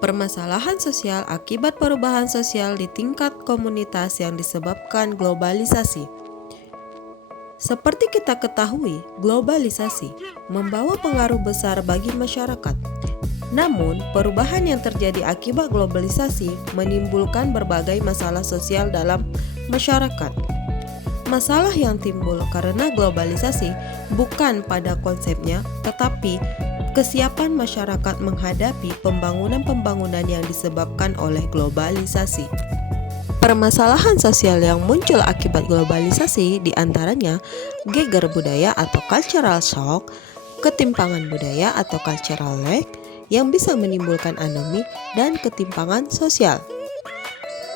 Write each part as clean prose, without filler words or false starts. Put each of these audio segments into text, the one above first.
Permasalahan sosial akibat perubahan sosial di tingkat komunitas yang disebabkan globalisasi. Seperti kita ketahui, globalisasi membawa pengaruh besar bagi masyarakat. Namun, perubahan yang terjadi akibat globalisasi menimbulkan berbagai masalah sosial dalam masyarakat. Masalah yang timbul karena globalisasi bukan pada konsepnya, tetapi kesiapan masyarakat menghadapi pembangunan-pembangunan yang disebabkan oleh globalisasi. Permasalahan sosial yang muncul akibat globalisasi diantaranya geger budaya atau cultural shock, ketimpangan budaya atau cultural lag yang bisa menimbulkan anomali dan ketimpangan sosial.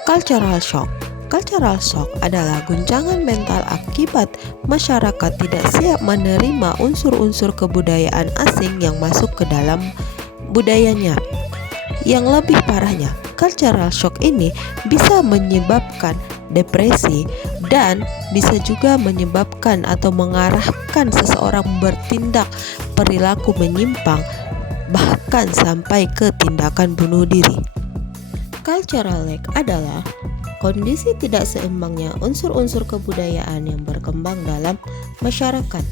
Cultural shock. Cultural shock adalah guncangan mental akibat masyarakat tidak siap menerima unsur-unsur kebudayaan asing yang masuk ke dalam budayanya. Yang lebih parahnya, cultural shock ini bisa menyebabkan depresi dan bisa juga menyebabkan atau mengarahkan seseorang bertindak perilaku menyimpang, bahkan sampai ke tindakan bunuh diri. Cultural lag adalah kondisi tidak seimbangnya unsur-unsur kebudayaan yang berkembang dalam masyarakat,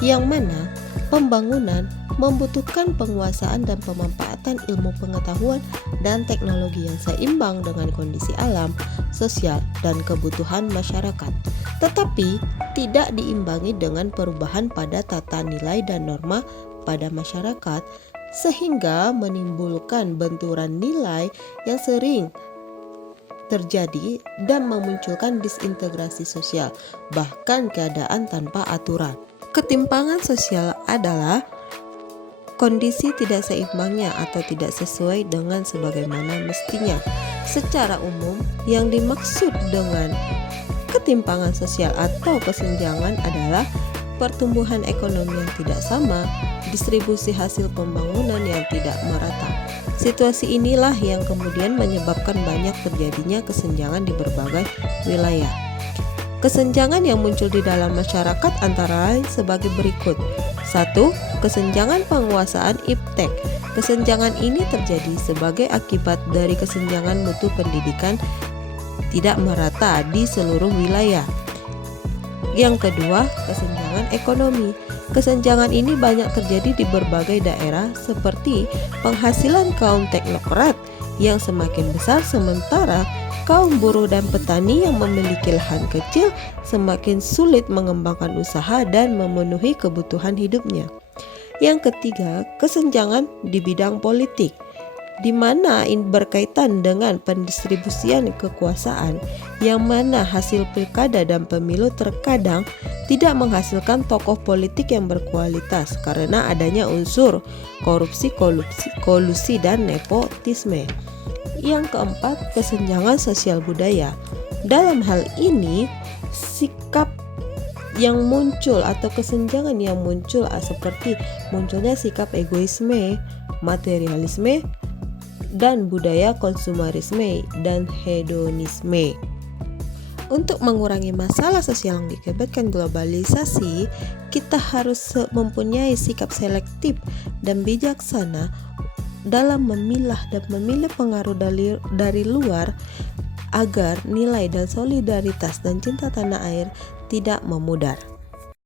yang mana pembangunan membutuhkan penguasaan dan pemanfaatan ilmu pengetahuan dan teknologi yang seimbang dengan kondisi alam, sosial, dan kebutuhan masyarakat, tetapi tidak diimbangi dengan perubahan pada tata nilai dan norma pada masyarakat, sehingga menimbulkan benturan nilai yang sering terjadi dan memunculkan disintegrasi sosial, bahkan keadaan tanpa aturan. Ketimpangan sosial adalah kondisi tidak seimbangnya atau tidak sesuai dengan sebagaimana mestinya. Secara umum, yang dimaksud dengan ketimpangan sosial atau kesenjangan adalah pertumbuhan ekonomi yang tidak sama, distribusi hasil pembangunan yang tidak merata. Situasi inilah yang kemudian menyebabkan banyak terjadinya kesenjangan di berbagai wilayah. Kesenjangan yang muncul di dalam masyarakat antara lain sebagai berikut. 1. Kesenjangan penguasaan iptek. Kesenjangan ini terjadi sebagai akibat dari kesenjangan mutu pendidikan tidak merata di seluruh wilayah. Yang kedua, kesenjangan ekonomi. Kesenjangan ini banyak terjadi di berbagai daerah seperti penghasilan kaum teknokrat yang semakin besar sementara kaum buruh dan petani yang memiliki lahan kecil semakin sulit mengembangkan usaha dan memenuhi kebutuhan hidupnya. Yang ketiga, kesenjangan di bidang politik, di mana ini berkaitan dengan pendistribusian kekuasaan, yang mana hasil pilkada dan pemilu terkadang tidak menghasilkan tokoh politik yang berkualitas karena adanya unsur korupsi, kolusi, dan nepotisme. Yang keempat, kesenjangan sosial budaya. Dalam hal ini, sikap yang muncul atau kesenjangan yang muncul seperti munculnya sikap egoisme, materialisme, dan budaya konsumerisme dan hedonisme. Untuk mengurangi masalah sosial yang diakibatkan globalisasi, kita harus mempunyai sikap selektif dan bijaksana dalam memilah dan memilih pengaruh dari luar agar nilai dan solidaritas dan cinta tanah air tidak memudar.